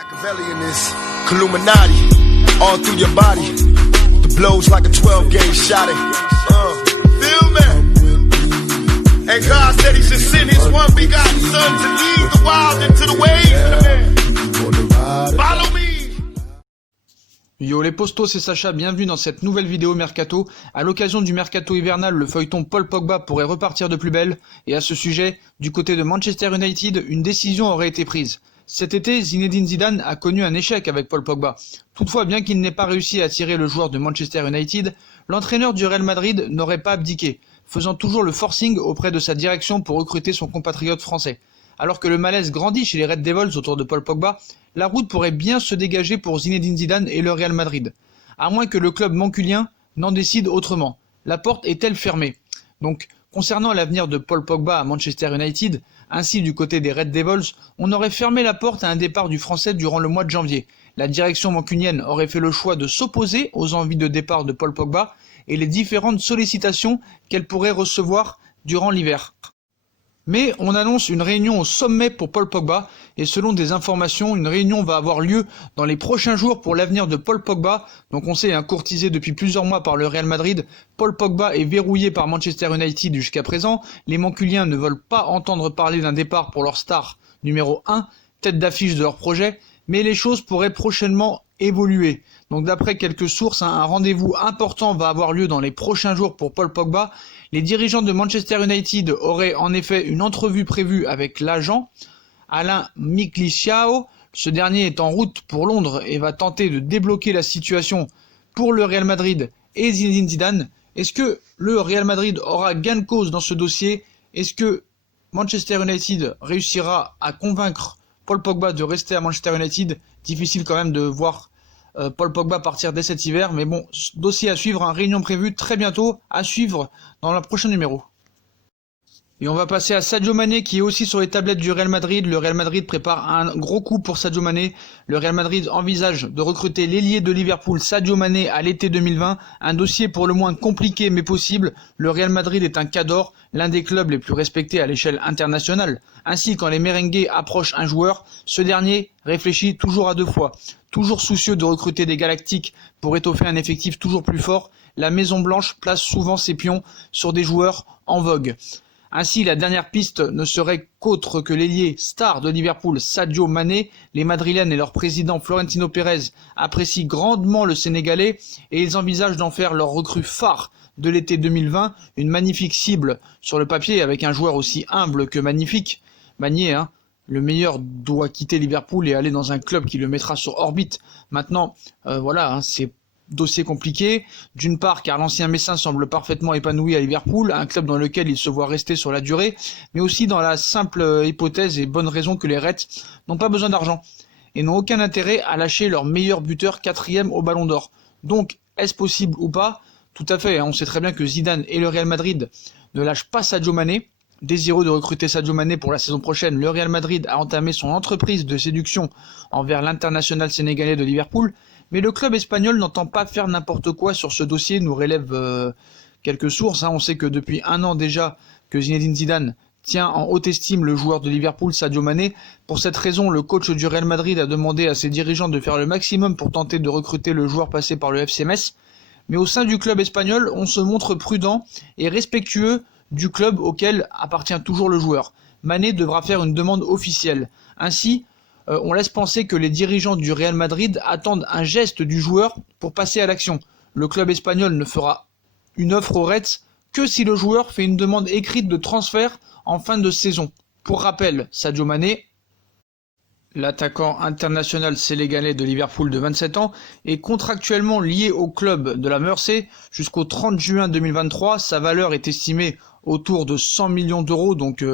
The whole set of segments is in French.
Machiavelli in this Illuminati, all through your body. The blows like a 12-gauge shot. Feel me? And God said He should send His one begotten Son to lead the wild into the ways. Follow me. Yo les postos, c'est Sacha, bienvenue dans cette nouvelle vidéo Mercato. À l'occasion du Mercato hivernal, le feuilleton Paul Pogba pourrait repartir de plus belle. Et à ce sujet, du côté de Manchester United, une décision aurait été prise. Cet été, Zinedine Zidane a connu un échec avec Paul Pogba. Toutefois, bien qu'il n'ait pas réussi à attirer le joueur de Manchester United, l'entraîneur du Real Madrid n'aurait pas abdiqué, faisant toujours le forcing auprès de sa direction pour recruter son compatriote français. Alors que le malaise grandit chez les Red Devils autour de Paul Pogba, la route pourrait bien se dégager pour Zinedine Zidane et le Real Madrid. À moins que le club mancunien n'en décide autrement. La porte est-elle fermée? Donc, concernant l'avenir de Paul Pogba à Manchester United, ainsi du côté des Red Devils, on aurait fermé la porte à un départ du Français durant le mois de janvier. La direction mancunienne aurait fait le choix de s'opposer aux envies de départ de Paul Pogba et les différentes sollicitations qu'elle pourrait recevoir durant l'hiver. Mais on annonce une réunion au sommet pour Paul Pogba et selon des informations, une réunion va avoir lieu dans les prochains jours pour l'avenir de Paul Pogba. Donc on sait, courtisé depuis plusieurs mois par le Real Madrid, Paul Pogba est verrouillé par Manchester United jusqu'à présent. Les Manculiens ne veulent pas entendre parler d'un départ pour leur star numéro 1, tête d'affiche de leur projet, mais les choses pourraient prochainement évoluer. Donc d'après quelques sources, un rendez-vous important va avoir lieu dans les prochains jours pour Paul Pogba. Les dirigeants de Manchester United auraient en effet une entrevue prévue avec l'agent Alain Michlichao. Ce dernier est en route pour Londres et va tenter de débloquer la situation pour le Real Madrid et Zinedine Zidane. Est-ce que le Real Madrid aura gain de cause dans ce dossier? Est-ce que Manchester United réussira à convaincre Paul Pogba de rester à Manchester United? Difficile quand même de voir Paul Pogba partir dès cet hiver, mais bon, dossier à suivre, réunion prévue très bientôt, à suivre dans le prochain numéro. Et on va passer à Sadio Mané qui est aussi sur les tablettes du Real Madrid. Le Real Madrid prépare un gros coup pour Sadio Mané. Le Real Madrid envisage de recruter l'ailier de Liverpool Sadio Mané à l'été 2020. Un dossier pour le moins compliqué mais possible. Le Real Madrid est un cadre, l'un des clubs les plus respectés à l'échelle internationale. Ainsi, quand les merengues approchent un joueur, ce dernier réfléchit toujours à deux fois. Toujours soucieux de recruter des galactiques pour étoffer un effectif toujours plus fort, la Maison Blanche place souvent ses pions sur des joueurs en vogue. Ainsi, la dernière piste ne serait qu'autre que l'ailier star de Liverpool, Sadio Mané. Les Madrilènes et leur président Florentino Pérez apprécient grandement le Sénégalais et ils envisagent d'en faire leur recrue phare de l'été 2020, une magnifique cible sur le papier avec un joueur aussi humble que magnifique. Mané, le meilleur doit quitter Liverpool et aller dans un club qui le mettra sur orbite. Maintenant, c'est dossier compliqué, d'une part car l'ancien Messin semble parfaitement épanoui à Liverpool, un club dans lequel il se voit rester sur la durée, mais aussi dans la simple hypothèse et bonne raison que les Reds n'ont pas besoin d'argent et n'ont aucun intérêt à lâcher leur meilleur buteur 4e au Ballon d'Or. Donc, est-ce possible ou pas? Tout à fait, on sait très bien que Zidane et le Real Madrid ne lâchent pas Sadio Mané. Désireux de recruter Sadio Mané pour la saison prochaine, le Real Madrid a entamé son entreprise de séduction envers l'international sénégalais de Liverpool, mais le club espagnol n'entend pas faire n'importe quoi sur ce dossier, nous relèvent quelques sources. On sait que depuis un an déjà que Zinedine Zidane tient en haute estime le joueur de Liverpool Sadio Mané. Pour cette raison, le coach du Real Madrid a demandé à ses dirigeants de faire le maximum pour tenter de recruter le joueur passé par le FC Metz. Mais au sein du club espagnol, on se montre prudent et respectueux du club auquel appartient toujours le joueur. Mané devra faire une demande officielle. Ainsi, on laisse penser que les dirigeants du Real Madrid attendent un geste du joueur pour passer à l'action. Le club espagnol ne fera une offre aux Reds que si le joueur fait une demande écrite de transfert en fin de saison. Pour rappel, Sadio Mané, l'attaquant international sénégalais de Liverpool de 27 ans, est contractuellement lié au club de la Mersey jusqu'au 30 juin 2023. Sa valeur est estimée autour de 100 millions d'euros, donc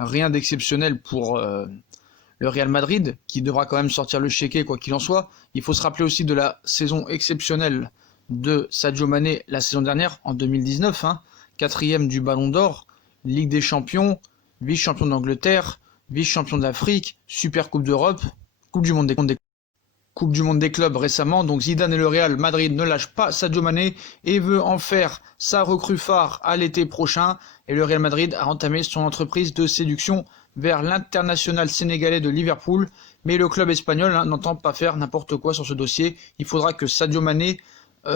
rien d'exceptionnel pour le Real Madrid, qui devra quand même sortir le chéquier quoi qu'il en soit. Il faut se rappeler aussi de la saison exceptionnelle de Sadio Mané la saison dernière, en 2019, 4e du Ballon d'Or, Ligue des Champions, vice-champion d'Angleterre, vice-champion d'Afrique, Super Coupe d'Europe, Coupe du Monde des clubs récemment. Donc Zidane et le Real Madrid ne lâchent pas Sadio Mané et veut en faire sa recrue phare à l'été prochain. Et le Real Madrid a entamé son entreprise de séduction vers l'international sénégalais de Liverpool Mais le club espagnol n'entend pas faire n'importe quoi sur ce dossier. Il faudra que Sadio Mané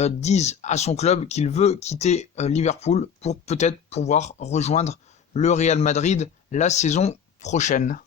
dise à son club qu'il veut quitter Liverpool pour peut-être pouvoir rejoindre le Real Madrid la saison prochaine.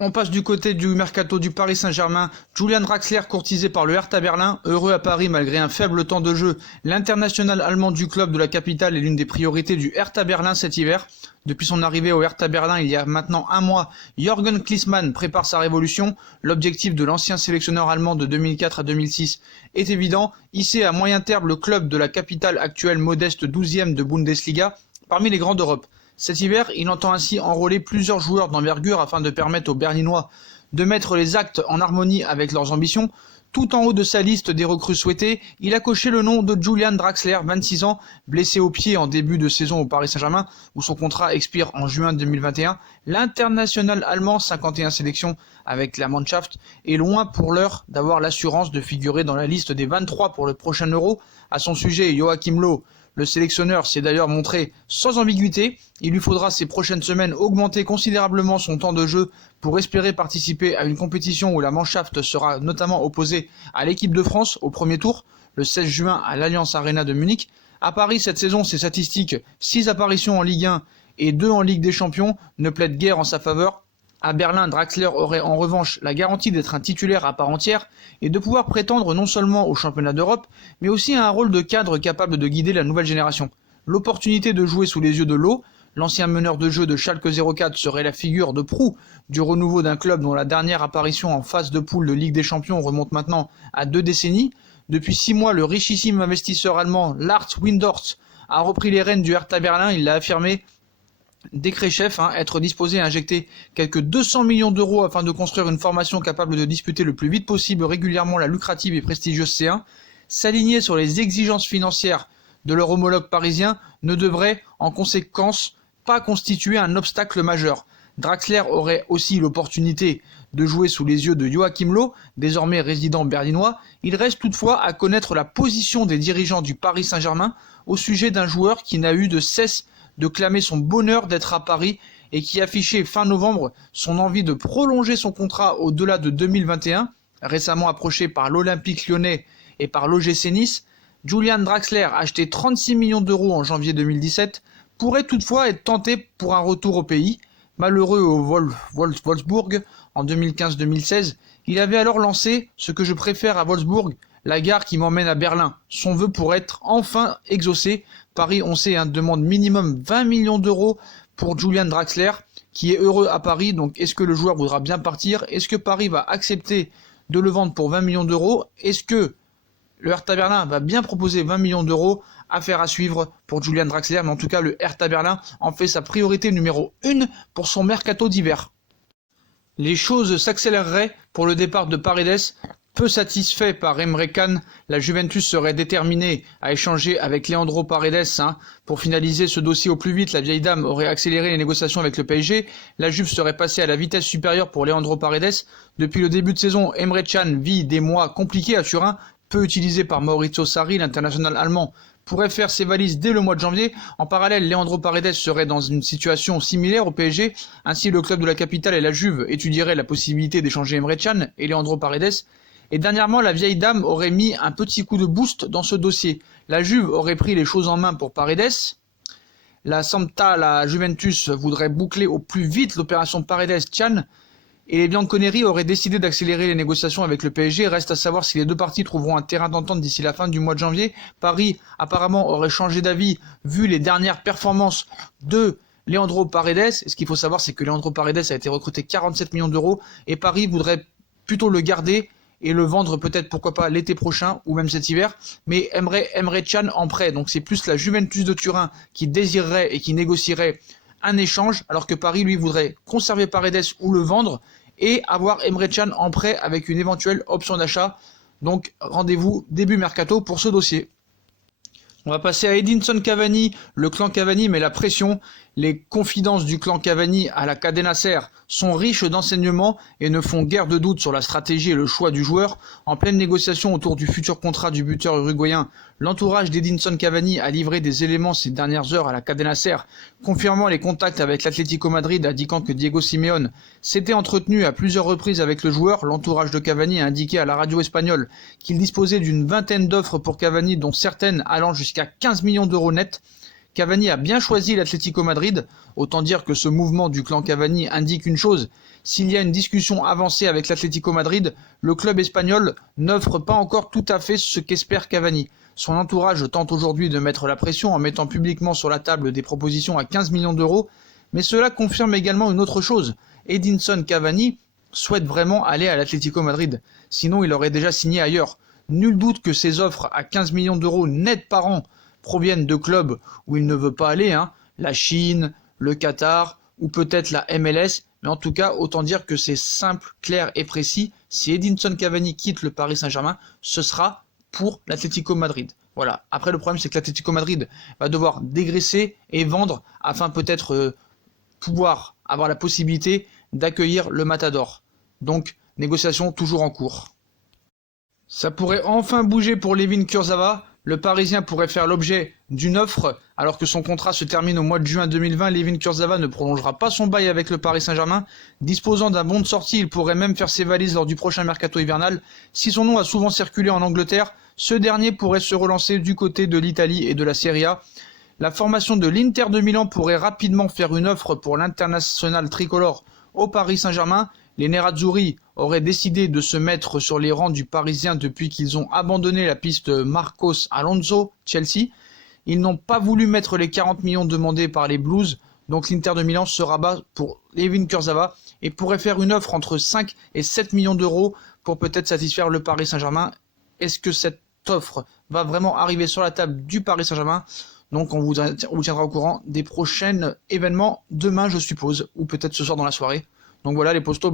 On passe du côté du mercato du Paris Saint-Germain. Julian Draxler, courtisé par le Hertha Berlin, heureux à Paris malgré un faible temps de jeu. L'international allemand du club de la capitale est l'une des priorités du Hertha Berlin cet hiver. Depuis son arrivée au Hertha Berlin il y a maintenant un mois, Jürgen Klinsmann prépare sa révolution. L'objectif de l'ancien sélectionneur allemand de 2004 à 2006 est évident, hisser à moyen terme le club de la capitale actuelle modeste 12e de Bundesliga parmi les grands d'Europe. Cet hiver, il entend ainsi enrôler plusieurs joueurs d'envergure afin de permettre aux Berlinois de mettre les actes en harmonie avec leurs ambitions. Tout en haut de sa liste des recrues souhaitées, il a coché le nom de Julian Draxler, 26 ans, blessé au pied en début de saison au Paris Saint-Germain, où son contrat expire en juin 2021. L'international allemand, 51 sélections avec la Mannschaft, est loin pour l'heure d'avoir l'assurance de figurer dans la liste des 23 pour le prochain Euro. À son sujet, Joachim Löw, le sélectionneur, s'est d'ailleurs montré sans ambiguïté. Il lui faudra ces prochaines semaines augmenter considérablement son temps de jeu pour espérer participer à une compétition où la Mannschaft sera notamment opposée à l'équipe de France au premier tour, le 16 juin à l'Allianz Arena de Munich. À Paris, cette saison, ses statistiques, 6 apparitions en Ligue 1 et 2 en Ligue des Champions, ne plaident guère en sa faveur. À Berlin, Draxler aurait en revanche la garantie d'être un titulaire à part entière et de pouvoir prétendre non seulement au championnat d'Europe, mais aussi à un rôle de cadre capable de guider la nouvelle génération. L'opportunité de jouer sous les yeux de Löw, l'ancien meneur de jeu de Schalke 04, serait la figure de proue du renouveau d'un club dont la dernière apparition en phase de poule de Ligue des Champions remonte maintenant à 2 décennies. Depuis 6 mois, le richissime investisseur allemand Lars Windhorst a repris les rênes du Hertha Berlin. Il l'a affirmé décret chef, être disposé à injecter quelques 200 millions d'euros afin de construire une formation capable de disputer le plus vite possible régulièrement la lucrative et prestigieuse C1. S'aligner sur les exigences financières de leur homologue parisien ne devrait, en conséquence, pas constituer un obstacle majeur. Draxler aurait aussi l'opportunité de jouer sous les yeux de Joachim Löw, désormais résident berlinois. Il reste toutefois à connaître la position des dirigeants du Paris Saint-Germain au sujet d'un joueur qui n'a eu de cesse de clamer son bonheur d'être à Paris et qui affichait fin novembre son envie de prolonger son contrat au-delà de 2021, récemment approché par l'Olympique Lyonnais et par l'OGC Nice. Julian Draxler, acheté 36 millions d'euros en janvier 2017, pourrait toutefois être tenté pour un retour au pays. Malheureux au Wolfsburg en 2015-2016, il avait alors lancé ce que je préfère à Wolfsburg, la gare qui m'emmène à Berlin. Son vœu pour être enfin exaucé. Paris, on sait, demande minimum 20 millions d'euros pour Julian Draxler, qui est heureux à Paris. Donc est-ce que le joueur voudra bien partir? Est-ce que Paris va accepter de le vendre pour 20 millions d'euros? Est-ce que le Hertha Berlin va bien proposer 20 millions d'euros? Affaire à suivre pour Julian Draxler, mais en tout cas le Hertha Berlin en fait sa priorité numéro 1 pour son mercato d'hiver. Les choses s'accéléreraient pour le départ de Paredes. Peu satisfait par Emre Can, la Juventus serait déterminée à échanger avec Leandro Paredes. Pour finaliser ce dossier au plus vite, la vieille dame aurait accéléré les négociations avec le PSG. La Juve serait passée à la vitesse supérieure pour Leandro Paredes. Depuis le début de saison, Emre Can vit des mois compliqués à Turin, peu utilisé par Maurizio Sarri, l'international allemand pourrait faire ses valises dès le mois de janvier. En parallèle, Leandro Paredes serait dans une situation similaire au PSG. Ainsi, le club de la capitale et la Juve étudieraient la possibilité d'échanger Emre Can et Leandro Paredes. Et dernièrement, la vieille dame aurait mis un petit coup de boost dans ce dossier. La Juve aurait pris les choses en main pour Paredes. La Juventus voudrait boucler au plus vite l'opération Paredes-Can. Et les Bianconeri auraient décidé d'accélérer les négociations avec le PSG. Reste à savoir si les deux parties trouveront un terrain d'entente d'ici la fin du mois de janvier. Paris, apparemment, aurait changé d'avis vu les dernières performances de Leandro Paredes. Et ce qu'il faut savoir, c'est que Leandro Paredes a été recruté 47 millions d'euros. Et Paris voudrait plutôt le garder et le vendre peut-être, pourquoi pas, l'été prochain ou même cet hiver. Mais Emre Can en prêt. Donc c'est plus la Juventus de Turin qui désirerait et qui négocierait un échange, alors que Paris, lui, voudrait conserver Paredes ou le vendre et avoir Emre Can en prêt avec une éventuelle option d'achat. Donc rendez-vous début mercato pour ce dossier. On va passer à Edinson Cavani. Le clan Cavani met la pression. Les confidences du clan Cavani à la Cadena Ser sont riches d'enseignements et ne font guère de doute sur la stratégie et le choix du joueur. En pleine négociation autour du futur contrat du buteur uruguayen, l'entourage d'Edinson Cavani a livré des éléments ces dernières heures à la Cadena Ser, confirmant les contacts avec l'Atlético Madrid, indiquant que Diego Simeone s'était entretenu à plusieurs reprises avec le joueur. L'entourage de Cavani a indiqué à la radio espagnole qu'il disposait d'une vingtaine d'offres pour Cavani, dont certaines allant jusqu'à 15 millions d'euros net. Cavani a bien choisi l'Atlético Madrid, autant dire que ce mouvement du clan Cavani indique une chose: s'il y a une discussion avancée avec l'Atlético Madrid, le club espagnol n'offre pas encore tout à fait ce qu'espère Cavani. Son entourage tente aujourd'hui de mettre la pression en mettant publiquement sur la table des propositions à 15 millions d'euros, mais cela confirme également une autre chose: Edinson Cavani souhaite vraiment aller à l'Atlético Madrid, sinon il aurait déjà signé ailleurs. Nul doute que ces offres à 15 millions d'euros net par an proviennent de clubs où il ne veut pas aller, la Chine, le Qatar ou peut-être la MLS, mais en tout cas autant dire que c'est simple, clair et précis. Si Edinson Cavani quitte le Paris Saint-Germain, ce sera pour l'Atlético Madrid. Voilà. Après, le problème, c'est que l'Atlético Madrid va devoir dégraisser et vendre afin peut-être pouvoir avoir la possibilité d'accueillir le Matador. Donc, négociation toujours en cours. Ça pourrait enfin bouger pour Layvin Kurzawa. Le Parisien pourrait faire l'objet d'une offre alors que son contrat se termine au mois de juin 2020. Layvin Kurzawa ne prolongera pas son bail avec le Paris Saint-Germain. Disposant d'un bon de sortie, il pourrait même faire ses valises lors du prochain mercato hivernal. Si son nom a souvent circulé en Angleterre, ce dernier pourrait se relancer du côté de l'Italie et de la Serie A. La formation de l'Inter de Milan pourrait rapidement faire une offre pour l'international tricolore au Paris Saint-Germain. Les Nerazzurri auraient décidé de se mettre sur les rangs du Parisien depuis qu'ils ont abandonné la piste Marcos Alonso, Chelsea. Ils n'ont pas voulu mettre les 40 millions demandés par les Blues, donc l'Inter de Milan se rabat pour Layvin Kurzawa et pourrait faire une offre entre 5 et 7 millions d'euros pour peut-être satisfaire le Paris Saint-Germain. Est-ce que cette offre va vraiment arriver sur la table du Paris Saint-Germain? Donc on vous tiendra au courant des prochains événements demain, je suppose, ou peut-être ce soir dans la soirée. Donc voilà les postos,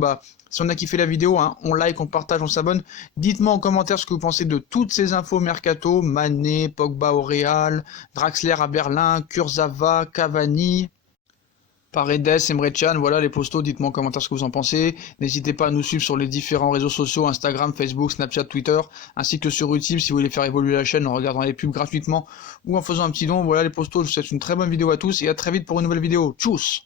si on a kiffé la vidéo, on like, on partage, on s'abonne. Dites-moi en commentaire ce que vous pensez de toutes ces infos mercato, Mané, Pogba au Real, Draxler à Berlin, Kurzawa, Cavani, Paredes, Emre Can. Voilà les postos, dites-moi en commentaire ce que vous en pensez. N'hésitez pas à nous suivre sur les différents réseaux sociaux, Instagram, Facebook, Snapchat, Twitter, ainsi que sur YouTube si vous voulez faire évoluer la chaîne en regardant les pubs gratuitement ou en faisant un petit don. Voilà les postos, je vous souhaite une très bonne vidéo à tous et à très vite pour une nouvelle vidéo. Tchuss!